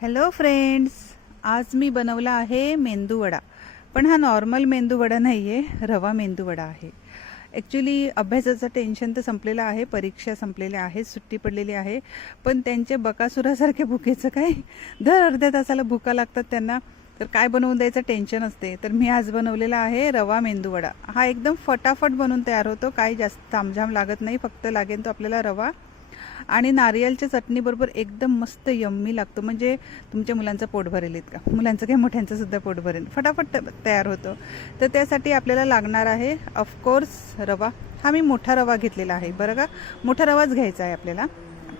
Hello friends, आज मी बनवला आहे मेंदूवडा. पण हा नॉर्मल मेंदूवडा नाही आहे, रवा मेंदूवडा आहे. ॲक्च्युली अभ्यासाचं टेन्शन तर संपलेलं आहे, परीक्षा संपलेल्या आहेत, सुट्टी पडलेली आहे. पण त्यांचे बकासुरासारखे भुकेचं काय, दर अर्ध्या तासाला भुका लागतात त्यांना, तर काय बनवून द्यायचं टेन्शन असते. तर मी आज बनवलेला आहे रवा मेंदूवडा. हा एकदम फटाफट बनवून तयार होतो, काही जास्त तामझाम लागत नाही. फक्त लागेल तो आपल्याला रवा आणि नारियल चटणीबरोबर एकदम मस्त यम्मी लागतो. म्हणजे तुमच्या मुलांचं पोट भरेल इतका, मुलांचं काय मोठ्यांचं सुद्धा पोट भरेल, फटाफट तयार होतो. तर त्यासाठी आपल्याला लागणार आहे ऑफकोर्स रवा. हा मी मोठा रवा घेतलेला आहे बरं का, मोठा रवाच घ्यायचा आहे आपल्याला.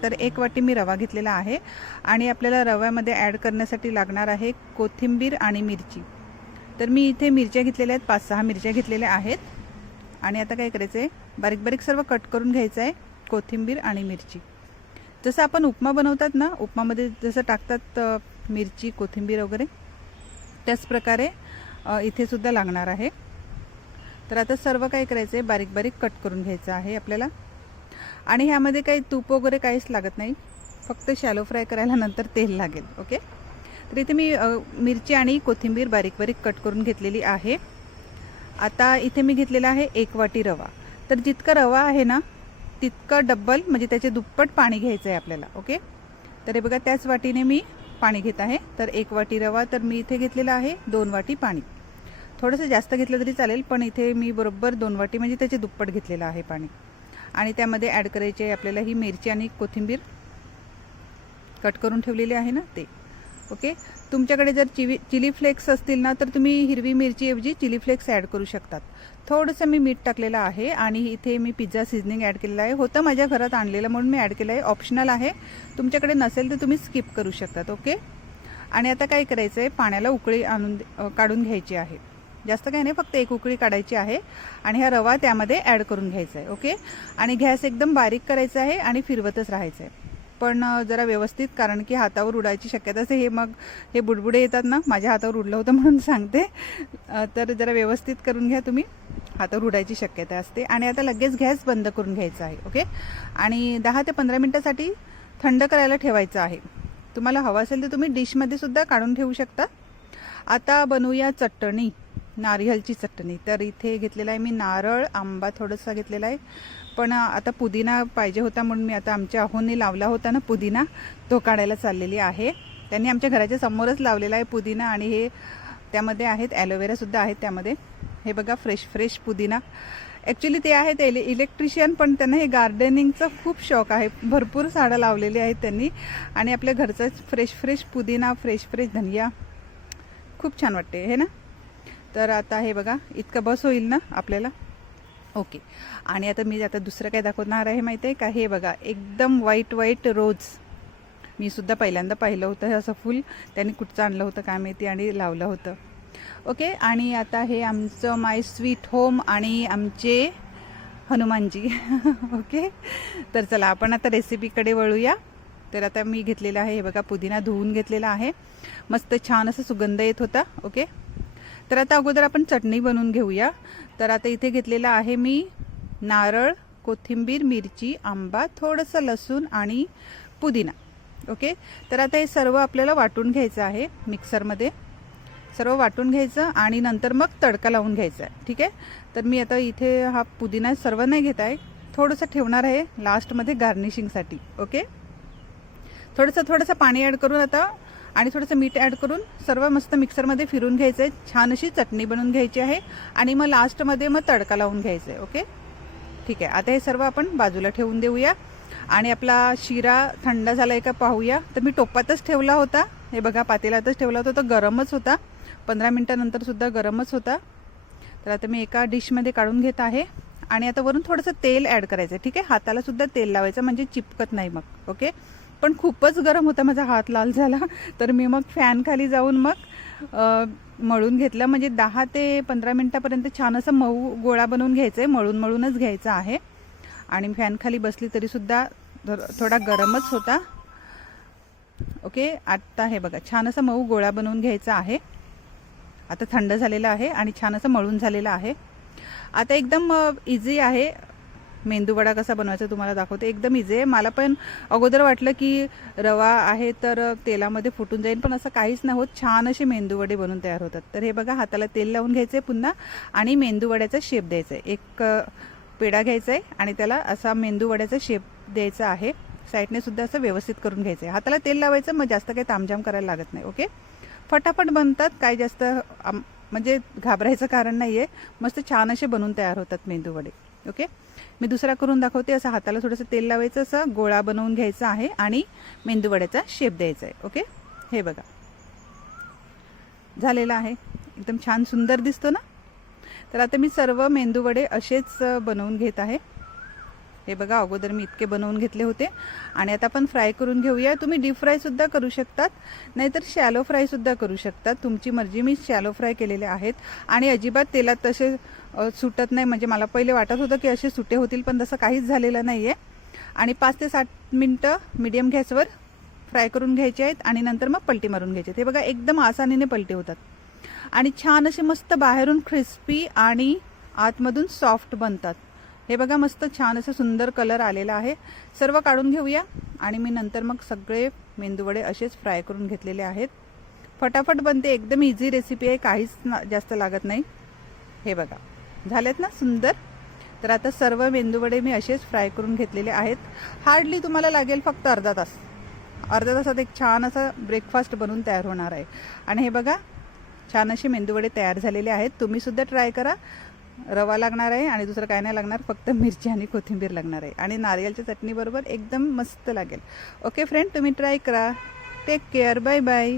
तर 1 वाटी मी रवा घेतलेला आहे. आणि आपल्याला रव्यामध्ये ॲड करण्यासाठी लागणार आहे कोथिंबीर आणि मिरची. तर मी इथे मिरच्या घेतलेल्या आहेत, 5-6 मिरच्या घेतलेल्या आहेत. आणि आता काय करायचं आहे, बारीक बारीक सर्व कट करून घ्यायचं आहे, कोथिंबीर आणि मिरची. जसं आपण उपमा बनवतात ना, उपमामध्ये जसं टाकतात मिरची कोथिंबीर वगैरे, त्याच प्रकारे इथे सुद्धा लागणार आहे. तर आता सर्व काय करायचं आहे, बारीक बारीक कट करून घ्यायचं आहे आपल्याला. आणि ह्यामध्ये काही तूप वगैरे काहीच लागत नाही, फक्त शॅलो फ्राय करायला नंतर तेल लागेल. ओके, तर इथे मी मिरची आणि कोथिंबीर बारीक बारीक कट करून घेतलेली आहे. आता इथे मी घेतलेला आहे 1 वाटी रवा. तर जितका रवा आहे ना तितकं डब्बल, म्हणजे त्याचे दुप्पट पाणी घ्यायचं आहे आपल्याला. ओके, तर हे बघा, त्याच वाटीने मी पाणी घेत आहे. तर 1 वाटी रवा, तर मी इथे घेतलेला आहे 2 वाटी पाणी. थोडंसं जास्त घेतलं तरी चालेल, पण इथे मी बरोबर 2 वाटी म्हणजे त्याचे दुप्पट घेतलेलं आहे पाणी. आणि त्यामध्ये ॲड करायचे आहे आपल्याला ही मिरची आणि कोथिंबीर कट करून ठेवलेली आहे ना ते. ओके, तुमच्याकडे जर चिली फ्लेक्स असतील ना, तर तुम्ही हिरवी मिरचीऐवजी चिली फ्लेक्स ॲड करू शकतात. थोडंसं मी मीठ टाकलेलं आहे. आणि इथे मी पिझ्झा सीझनिंग ॲड केलेलं आहे, होतं माझ्या घरात आणलेलं म्हणून मी ॲड केलं आहे, ऑप्शनल आहे. तुमच्याकडे नसेल तर तुम्ही स्किप करू शकतात. ओके, आणि आता काय करायचं आहे, पाण्याला उकळी काढून घ्यायची आहे. जास्त काही नाही, फक्त 1 उकळी काढायची आहे. आणि हा रवा त्यामध्ये ॲड करून घ्यायचा आहे. ओके, आणि गॅस एकदम बारीक करायचा आहे आणि फिरवतच राहायचं आहे, पण जरा व्यवस्थित, कारण की हातावर उडायची शक्यता असते. हे बुडबुडे येतात ना, माझ्या हातावर उडलं होतं म्हणून सांगते. तर जरा व्यवस्थित करून घ्या तुम्ही, हातावर उडायची शक्यता असते. आणि आता लगेच गॅस बंद करून घ्यायचा आहे. ओके, आणि 10 ते 15 मिनटासाठी थंड करायला ठेवायचं आहे. तुम्हाला हवं असेल तर तुम्ही डिशमध्ये सुद्धा काढून ठेवू शकता. आता बनवूया चटणी, नारियलची चटणी. तर इथे घेतलेला आहे मी नारळ, आंबा थोडासा घेतलेला आहे. पण आता पुदिना पाहिजे होता म्हणून मी, आता आमच्या अहोंनी लावला होता ना पुदिना, तो काढायला चाललेली आहे. त्यांनी आमच्या घराच्या समोरच लावलेला आहे पुदिना. आणि हे त्यामध्ये आहेत ॲलोवेरासुद्धा आहेत त्यामध्ये. हे बघा, फ्रेश पुदिना. ॲक्च्युली ते आहेत इलेक्ट्रिशियन, पण त्यांना हे गार्डनिंगचं खूप शौक आहे, भरपूर झाडं लावलेली आहेत त्यांनी. आणि आपल्या घरचं फ्रेश पुदिना, फ्रेश धनिया, खूप छान वाटते हे ना. तर आता हे बघा, इतकं बस होईल ना आपल्याला. ओके, आणि आता मी दुसरं काय दाखवणार आहे माहिती आहे का, हे बघा, एकदम व्हाईट रोज. मी सुद्धा पहिल्यांदा पाहिलं होतं हे असं फुल, त्यांनी कुठचं आणलं होतं काय माहिती आणि लावलं होतं. ओके, आणि आता हे आमचं माय स्वीट होम आणि आमचे हनुमानजी. ओके, तर चला आपण आता रेसिपीकडे वळूया. तर आता मी घेतलेला आहे, हे बघा, पुदिना धुवून घेतलेला आहे, मस्त छान असं सुगंध येत होता. ओके, तर आता अगोदर आपण चटणी बनवून घेऊया. तर आता इथे घेतलेला आहे मी नारळ, कोथिंबीर, मिरची, आंबा, थोडंसं लसूण आणि पुदिना. ओके, तर आता हे सर्व आपल्याला वाटून घ्यायचं आहे मिक्सरमध्ये. सर्व वाटून घ्यायचं आणि नंतर मग तडका लावून घ्यायचा आहे. ठीक आहे, तर मी आता इथे हा पुदिना सर्व नाही घेत आहे, थोडंसं ठेवणार आहे लास्टमध्ये गार्निशिंगसाठी. ओके, थोडंसं पाणी ॲड करून आता, आणि थोडंसं मीठ ॲड करून सर्व मस्त मिक्सरमध्ये फिरून घ्यायचं आहे. छान अशी चटणी बनवून घ्यायची आहे. आणि मग लास्टमध्ये मग तडका लावून घ्यायचा आहे. ओके, ठीक आहे, आता हे सर्व आपण बाजूला ठेवून देऊया. आणि आपला शिरा थंड झाला आहे का पाहूया. तर मी टोपातच ठेवला होता, हे बघा, पातेल्यातच ठेवला होता, तो गरमच होता, 15 मिनटानंतर सुद्धा गरमच होता. तर आता मी एका डिशमध्ये काढून घेत आहे. आणि आता वरून थोडंसं तेल ॲड करायचं आहे. ठीक आहे, हाताला सुद्धा तेल लावायचं, म्हणजे चिपकत नाही मग. ओके, पण खूपच गरम होता, माझा हात लाल झाला, तर मी मग फॅन खाली जाऊन मग मळून घेतलं. म्हणजे 10 ते 15 मिनटापर्यंत छान असं मऊ गोळा बनवून घ्यायचं आहे, मळूनच घ्यायचं आहे. आणि फॅन खाली बसली तरीसुद्धा थोडा गरमच होता. ओके, आता हे बघा, छान असं मऊ गोळा बनवून घ्यायचा आहे. आता थंड झालेला आहे आणि छान असं मळून झालेलं आहे. आता एकदम इझी आहे, मेंदूवडा कसा बनवायचा तुम्हाला दाखवते. एकदम इझी आहे. मला पण अगोदर वाटलं की रवा आहे तर तेलामध्ये फुटून जाईल, पण असं काहीच नाही होत. छान असे मेंदूवडे बनून तयार होतात. तर हे बघा, हाताला तेल लावून घ्यायचे पुन्हा आणि मेंदूवड्याचा शेप द्यायचा आहे. एक पेढा घ्यायचा आहे आणि त्याला असा मेंदूवड्याचा शेप द्यायचा आहे. साईडने सुद्धा असं व्यवस्थित करून घ्यायचं आहे. हाताला तेल लावायचं, मग जास्त काही तामझाम करायला लागत नाही. ओके, फटाफट बनतात, काय जास्त म्हणजे घाबरायचं कारण नाही आहे. मस्त छान असे बनून तयार होतात मेंदूवडे. ओके, मी दुसरा करून दाखवते. असं हाताला थोडंसं तेल लावायचं, असं गोळा बनवून घ्यायचा आहे आणि मेंदूवड्याचा शेप द्यायचा आहे. ओके, हे बघा झालेलं आहे. एकदम छान सुंदर दिसतो ना. तर आता मी सर्व मेंदूवडे असेच बनवून घेत आहे. हे बघा, अगोदर मी इतके बनवून घेतले होते आणि आता आपण फ्राय करून घेऊया. तुम्ही डीप फ्रायसुद्धा करू शकतात, नाहीतर शॅलो फ्रायसुद्धा करू शकतात, तुमची मर्जी. मी शॅलो फ्राय केलेले आहेत आणि अजिबात तेलात तसे सुटत नाही. म्हणजे मला पहिले वाटत होतं की असे सुटे होतील, पण तसं काहीच झालेलं नाही आहे. आणि 5 ते 7 मिनटं मीडियम गॅसवर फ्राय करून घ्यायचे आहेत आणि नंतर मग पलटी मारून घ्यायचे. हे बघा, एकदम आसानीने पलटी होतात आणि छान असे मस्त बाहेरून क्रिस्पी आणि आतमधून सॉफ्ट बनतात. हे बघा, मस्त छान असं सुंदर कलर आलेला आहे. सर्व काढून घेऊया आणि मी नंतर मग सगळे मेंदूवडे असेच फ्राय करून घेतलेले आहेत. फटाफट बनते, एकदम इझी रेसिपी आहे, काहीच जास्त लागत नाही. हे बघा, झालेत ना सुंदर. तर आता सर्व मेंदूवडे मी असेच फ्राय करून घेतलेले आहेत. हार्डली तुम्हाला लागेल फक्त अर्धा तास. अर्ध्या तासात एक छान असा ब्रेकफास्ट बनून तयार होणार आहे. आणि हे बघा, छान असे मेंदूवडे तयार झालेले आहेत. तुम्ही सुद्धा ट्राय करा. रवा लागणार आहे आणि दुसरं काय नाही लागणार, फक्त मिरची आणि कोथिंबीर लागणार आहे आणि नारियलच्या चटणीबरोबर एकदम मस्त लागेल. ओके फ्रेंड, तुम्ही ट्राय करा. Take care, bye bye.